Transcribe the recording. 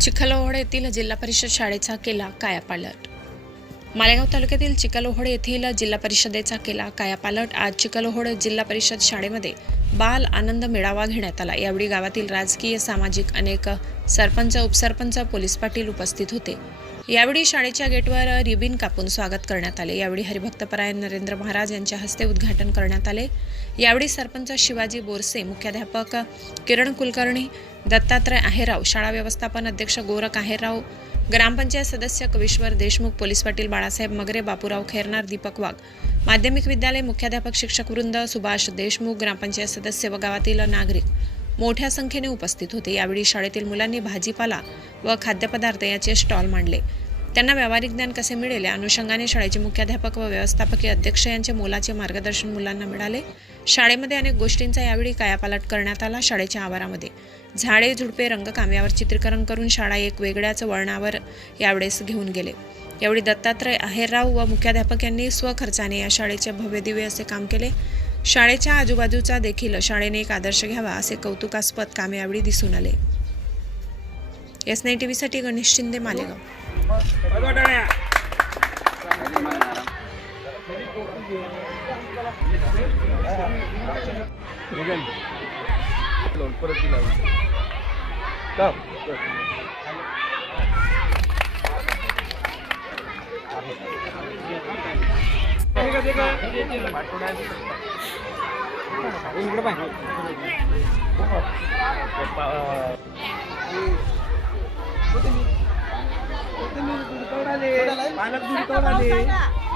चिखलओहड येथील जिल्हा परिषद शाळेचा केला कायापालट. मालेगाव तालुक्यातील चिखलओहड येथील जिल्हा परिषदेचा केला कायापालट. आज चिखलओहड जिल्हा परिषद शाळेमध्ये बाल आनंद मेळावा घेण्यात आला. यावेळी गावातील राजकीय सामाजिक अनेक सरपंच उपसरपंच पोलीस पाटील उपस्थित होते. यावेळी शाळेच्या गेटवर रिबिन कापून स्वागत करण्यात आले. यावेळी हरिभक्तपरायण नरेंद्र महाराज यांच्या हस्ते उद्घाटन करण्यात आले. यावेळी सरपंच शिवाजी बोरसे मुख्याध्यापक किरण कुलकर्णी दत्तात्रय आहेराव शाळा व्यवस्थापन अध्यक्ष गोरख आहेराव ग्रामपंचायत सदस्य कविश्वर देशमुख पोलीस पाटील बाळासाहेब मगरे बापूराव खेरनार दीपक वाघ. माध्यमिक विद्यालय मुख्याध्यापक शिक्षक वृंद सुभाष देशमुख ग्रामपंचायत सदस्य व गावातील नागरिक मोठ्या संख्येने उपस्थित होते. यावेळी शाळेतील मुलांनी भाजीपाला व खाद्यपदार्थ याचे स्टॉल मांडले. त्यांना व्यावहारिक ज्ञान कसे मिळेल? या अनुषंगाने शाळेचे मुख्याध्यापक व व्यवस्थापकीय अध्यक्ष यांचे मोलाचे मार्गदर्शन मुलांना मिळाले. शाळेमध्ये अनेक गोष्टींचा यावेळी कायापालट करण्यात आला शाळेच्या आवारामध्ये. झाडे झुडपे रंगकाम यावर चित्रीकरण करून शाळा एक वेगळ्याच वळणावर यावेळेस घेऊन गेले. यावेळी दत्तात्रय आहेरराव व मुख्याध्यापक यांनी स्वखर्चाने या शाळेचे भव्यदिव्य असे काम केले. शाळेच्या आजूबाजूचा देखील शाळेने एक आदर्श घ्यावा असे कौतुकास्पद काम यावेळी दिसून आले. एस नाईन टी व्हीसाठी Ganesh Shinde Malegaon. Miguel. Por aquí la ఇంట్లో పై కొత్తిమీర కొత్తిమీర తోడాలి పాలకు తోడాలి